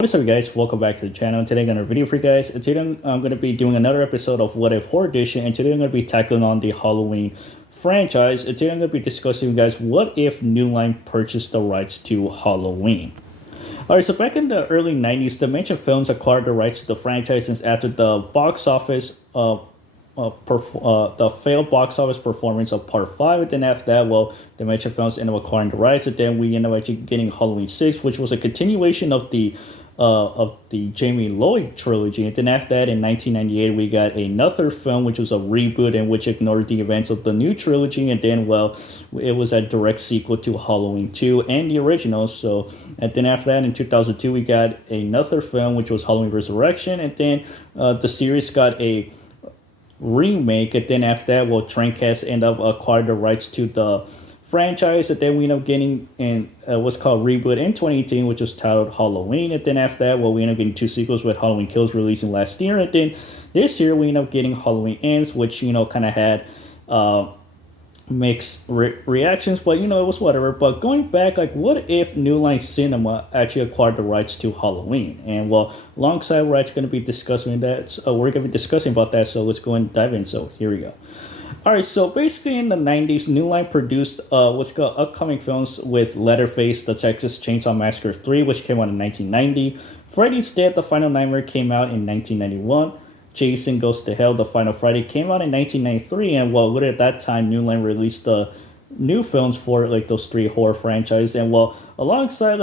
What's up guys, welcome back to the channel. Today I'm going to video for you guys. Today I'm going to be doing another episode of What If Horror Edition, and today I'm going to be tackling on the Halloween franchise. And today I'm going to be discussing with you guys what if New Line purchased the rights to Halloween. Alright, so back in the early 90s, Dimension Films acquired the rights to the franchise since after the the failed box office performance of Part 5, and then after that, Dimension Films ended up acquiring the rights, and then we ended up actually getting Halloween 6, which was a continuation of the Jamie Lloyd trilogy. And then after that, in 1998, we got another film, which was a reboot in which ignored the events of the new trilogy. And then, it was a direct sequel to Halloween 2 and the original. So, and then after that, in 2002, we got another film, which was Halloween Resurrection. And then the series got a remake. And then after that, Trendcast ended up acquiring the rights to the franchise, and then we ended up getting in what's called reboot in 2018, which was titled Halloween. And then after that, we ended up getting two sequels with Halloween Kills releasing last year, and then this year we ended up getting Halloween Ends, which kind of had mixed reactions, but it was whatever. But going back, what if New Line Cinema actually acquired the rights to Halloween? And alongside we're actually going to be discussing that. We're going to be discussing about that. So let's go and dive in. So here we go. Alright, so basically in the 90s, New Line produced what's called upcoming films with Leatherface, The Texas Chainsaw Massacre 3, which came out in 1990. Freddy's Dead, The Final Nightmare came out in 1991. Jason Goes to Hell, The Final Friday came out in 1993. And at that time, New Line released the new films for those three horror franchises. And alongside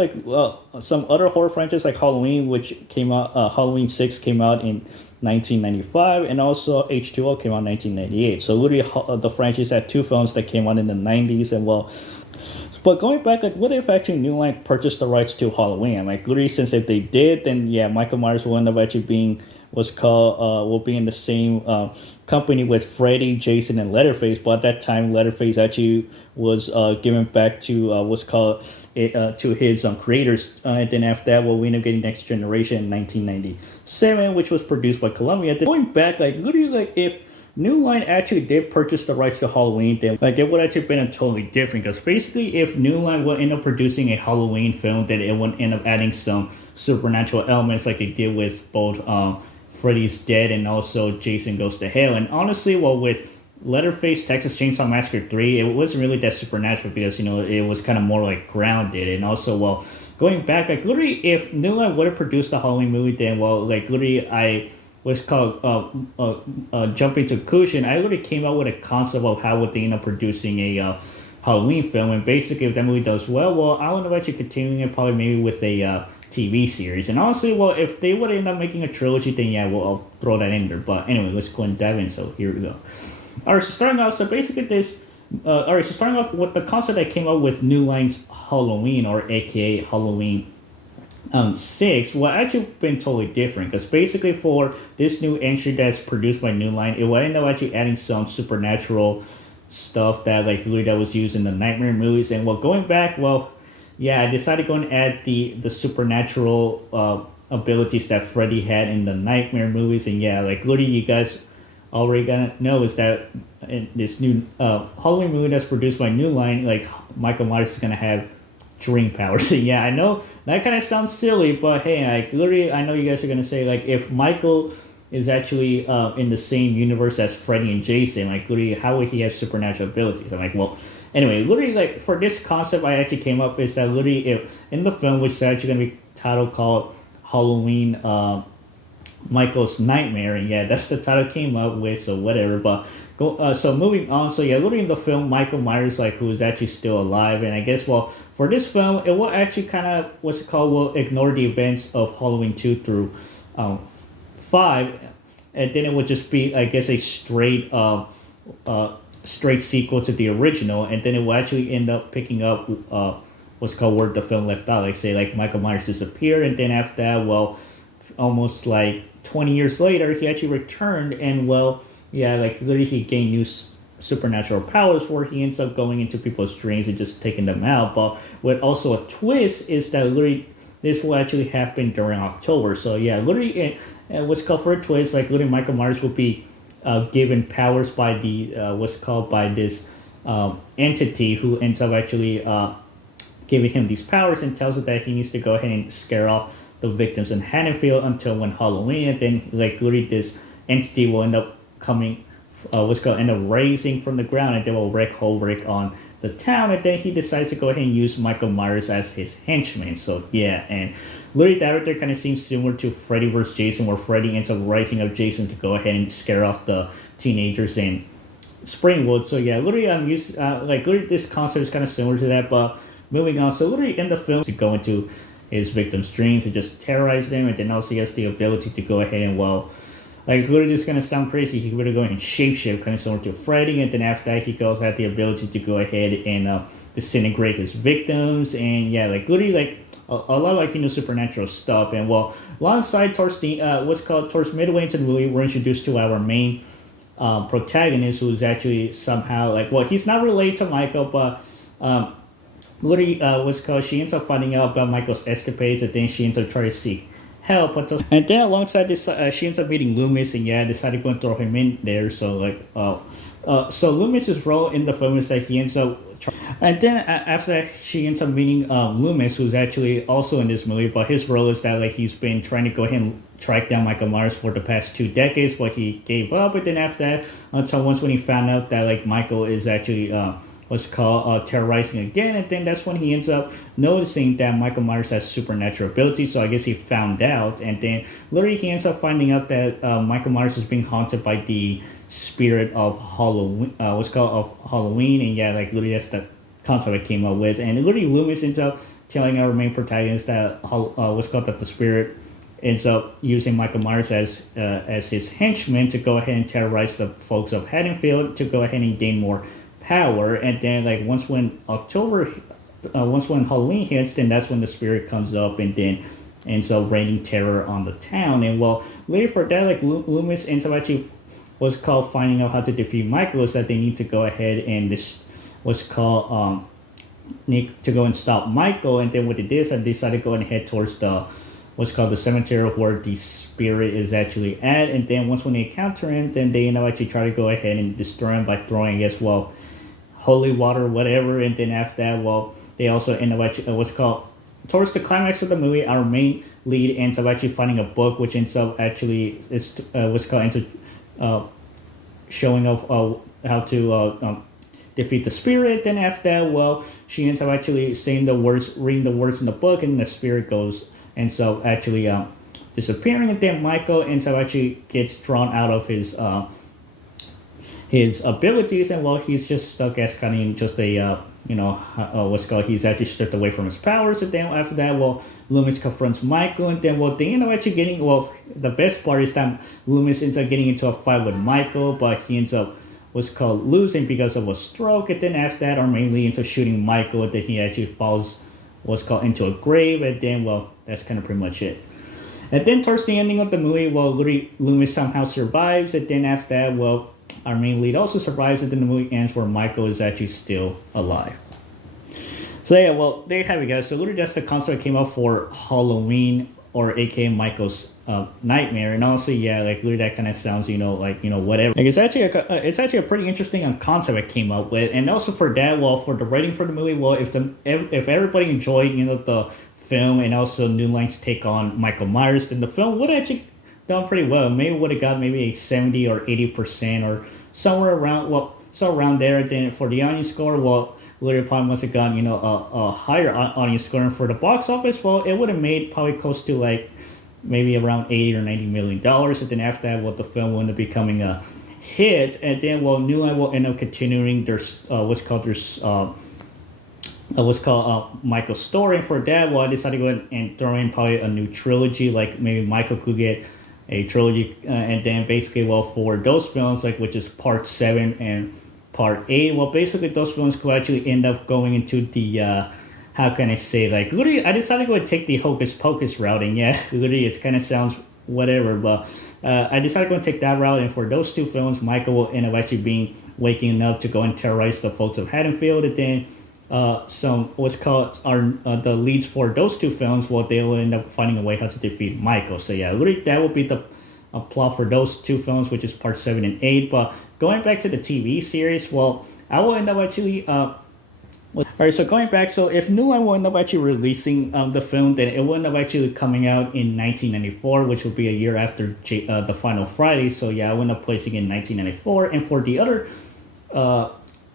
some other horror franchises like Halloween, which came out, Halloween 6 came out in 1995, and also H2O came out in 1998. So literally the franchise had two films that came out in the 90s. And but going back, what if actually New Line purchased the rights to Halloween? Literally, since if they did, then yeah, Michael Myers will end up actually being will be in the same company with Freddy, Jason, and Leatherface. But at that time, Leatherface actually was given back to to his creators. And then after that, we ended up getting Next Generation in 1997, which was produced by Columbia. Then going back, literally, if New Line actually did purchase the rights to Halloween, then it would actually been a totally different. Because basically, if New Line would end up producing a Halloween film, then it would end up adding some supernatural elements like they did with both Freddy's Dead and also Jason Goes to Hell. And honestly, with Leatherface, Texas Chainsaw Massacre 3, it wasn't really that supernatural because it was kind of more grounded. And also, going back, literally, if New Line would have produced the Halloween movie, then literally I was called jumping to conclusion. I literally came up with a concept of how would they end up producing a Halloween film. And basically, if that movie does well, I want to actually continuing it probably maybe with a TV series. And honestly, if they would end up making a trilogy, then yeah, I'll throw that in there. But anyway, let's go and dive in. So here we go. Alright, so starting off, starting off with the concept that came up with New Line's Halloween, or aka Halloween 6, actually been totally different. Because basically for this new entry that's produced by New Line, it will end up actually adding some supernatural stuff that that was used in the Nightmare movies. And going back, yeah, I decided to go and add the supernatural abilities that Freddy had in the Nightmare movies. And yeah, literally you guys already gonna know is that in this new Halloween movie that's produced by New Line, Michael Myers is gonna have dream powers. Yeah, I know that kind of sounds silly, but hey, literally, I know you guys are gonna say if Michael is actually in the same universe as Freddy and Jason, literally, how would he have supernatural abilities? I'm anyway, literally, for this concept I actually came up is that literally, if in the film, which is actually gonna be titled called Halloween Michael's Nightmare, and yeah, that's the title I came up with, so whatever. But so moving on, so yeah, literally in the film, Michael Myers, who is actually still alive. And I guess for this film, it will actually kind of will ignore the events of Halloween 2 through 5, and then it would just be, I guess, a straight straight sequel to the original. And then it will actually end up picking up where the film left out, say Michael Myers disappeared, and then after that, almost 20 years later, he actually returned. And yeah, literally he gained new supernatural powers where he ends up going into people's dreams and just taking them out. But what also a twist is that literally this will actually happen during October. So yeah, literally what's called for a twist, literally Michael Myers will be given powers by the by this entity who ends up actually giving him these powers and tells him that he needs to go ahead and scare off the victims in Haddonfield until when Halloween, and then like literally this entity will end up coming, what's called end up raising from the ground, and they will wreak havoc on the town, and then he decides to go ahead and use Michael Myers as his henchman. So yeah, and literally that right there kind of seems similar to Freddy vs. Jason, where Freddy ends up rising up Jason to go ahead and scare off the teenagers in Springwood. So yeah, literally I'm used like literally this concept is kind of similar to that, but moving on. So literally in the film to go into his victims' dreams and just terrorize them, and then also he has the ability to go ahead and like literally this is gonna sound crazy. He could go ahead and shapeshift, kind of similar to Freddy, and then after that he also had the ability to go ahead and disintegrate his victims, and yeah, like literally like a lot of like supernatural stuff. And alongside towards the towards midway into the movie, we're introduced to our main protagonist, who's actually somehow like he's not related to Michael, but literally she ends up finding out about Michael's escapades, and then she ends up trying to seek help. And then alongside this, she ends up meeting Loomis, and yeah, decided to go and throw him in there. So like, so Loomis's role in the film is that he ends up, and then after that, she ends up meeting Loomis, who's actually also in this movie, but his role is that like he's been trying to go ahead and track down Michael Myers for the past 2 decades, but he gave up. And then after that, until once when he found out that like Michael is actually terrorizing again, and then that's when he ends up noticing that Michael Myers has supernatural abilities. So I guess he found out, and then literally he ends up finding out that Michael Myers is being haunted by the spirit of Halloween, of Halloween, and yeah, like literally that's the concept I came up with. And literally Loomis ends up telling our main protagonist that that the spirit ends up using Michael Myers as his henchman to go ahead and terrorize the folks of Haddonfield to go ahead and gain more power. And then like once when Halloween hits, then that's when the spirit comes up and then ends up raining terror on the town. And later for that, like Loomis ends up actually finding out how to defeat Michael, is that they need to go ahead and need to go and stop Michael. And then what they did is that they decided to go and head towards the the cemetery where the spirit is actually at. And then once when they encounter him, then they actually try to go ahead and destroy him by throwing, I guess, holy water, whatever. And then after that, they also end up actually, towards the climax of the movie, our main lead ends up actually finding a book, which ends up actually showing off how to defeat the spirit. Then after that, she ends up actually reading the words in the book, and the spirit ends up actually disappearing. And then Michael ends up actually gets drawn out of his abilities, and he's just stuck as kind of just a he's actually stripped away from his powers. And then after that, Loomis confronts Michael, and then they end up actually getting the best part is that Loomis ends up getting into a fight with Michael, but he ends up losing because of a stroke. And then after that, our main lead ends up shooting Michael, and then he actually falls into a grave. And then that's kind of pretty much it. And then towards the ending of the movie, Loomis somehow survives, and then after that, our main lead also survives, and then the movie ends where Michael is actually still alive. So yeah, there you have it, guys. So literally that's the concept that came up for Halloween, or aka Michael's Nightmare. And also, yeah, like literally that kind of sounds, whatever. Like it's actually a pretty interesting concept I came up with. And also for that, for the rating for the movie, if everybody enjoyed, the film and also New Line's take on Michael Myers, then the film would actually done pretty well. Maybe would have got maybe a 70 or 80% or somewhere around there. Then for the audience score, literally probably must have gotten a higher audience score. And for the box office, it would have made probably close to like maybe around $80 or $90 million. And then after that, the film will end up becoming a hit. And then New Line will end up continuing their Michael's story. And for that, I decided to go ahead and throw in probably a new trilogy, like maybe Michael could get a trilogy, and then basically for those films, like which is part 7 and part 8, basically those films could actually end up going into the how can I say, like literally I decided to go and take the Hocus Pocus route. And yeah, literally it kind of sounds whatever, but I decided to go and take that route. And for those 2 films, Michael will end up actually waking up to go and terrorize the folks of Haddonfield. And then the leads for those 2 films, they will end up finding a way how to defeat Michael. So yeah, literally that will be the plot for those 2 films, which is part 7 and 8. But going back to the TV series, I will end up actually All right, so going back, so if New Line would end up actually releasing the film, then it would end up actually coming out in 1994, which would be a year after the Final Friday. So yeah, I would end up placing in 1994. And for the other uh,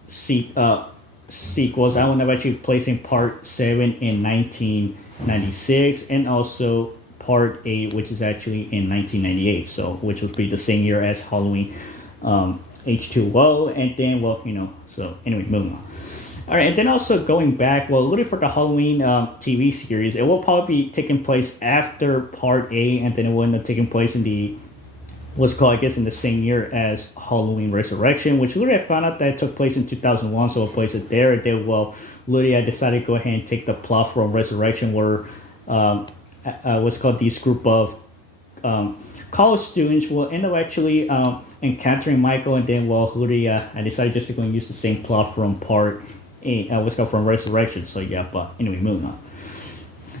sequels, I would end up actually placing Part 7 in 1996, and also Part 8, which is actually in 1998. So which would be the same year as Halloween H2O. And then, well, so anyway, moving on. All right, and then also going back, well, looking for the Halloween TV series, it will probably be taking place after Part A, and then it will end up taking place in the what's called, I guess, in the same year as Halloween Resurrection, which literally I found out that it took place in 2001, so I'll place it there. And then, well, literally I decided to go ahead and take the plot from Resurrection, where what's called this group of college students will end up actually encountering Michael, and then, well, literally I decided just to go and use the same plot from Part what's called from Resurrection. So yeah, but anyway, moving on.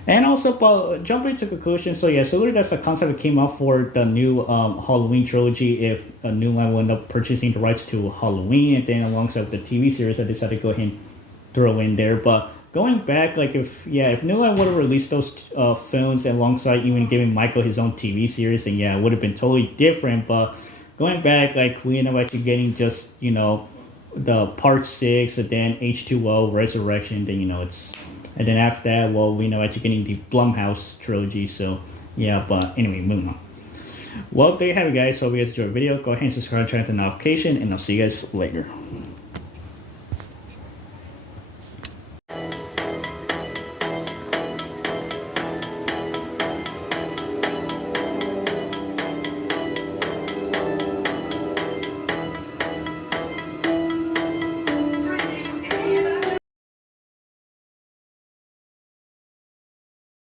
And also, but jumping to conclusion. So yeah, so really that's the concept that came up for the new Halloween trilogy. If a New Line will end up purchasing the rights to Halloween, and then alongside with the TV series, I decided to go ahead and throw in there. But going back, like if New Line would have released those films alongside even giving Michael his own TV series, then yeah, it would have been totally different. But going back, like we end up actually getting just the Part 6, and then H2O Resurrection, then it's, and then after that, well, we know actually getting the Blumhouse trilogy. So yeah, but anyway, moving on. Well, there you have it, guys. So if you guys enjoyed the video, go ahead and subscribe, turn on the notification, and I'll see you guys later.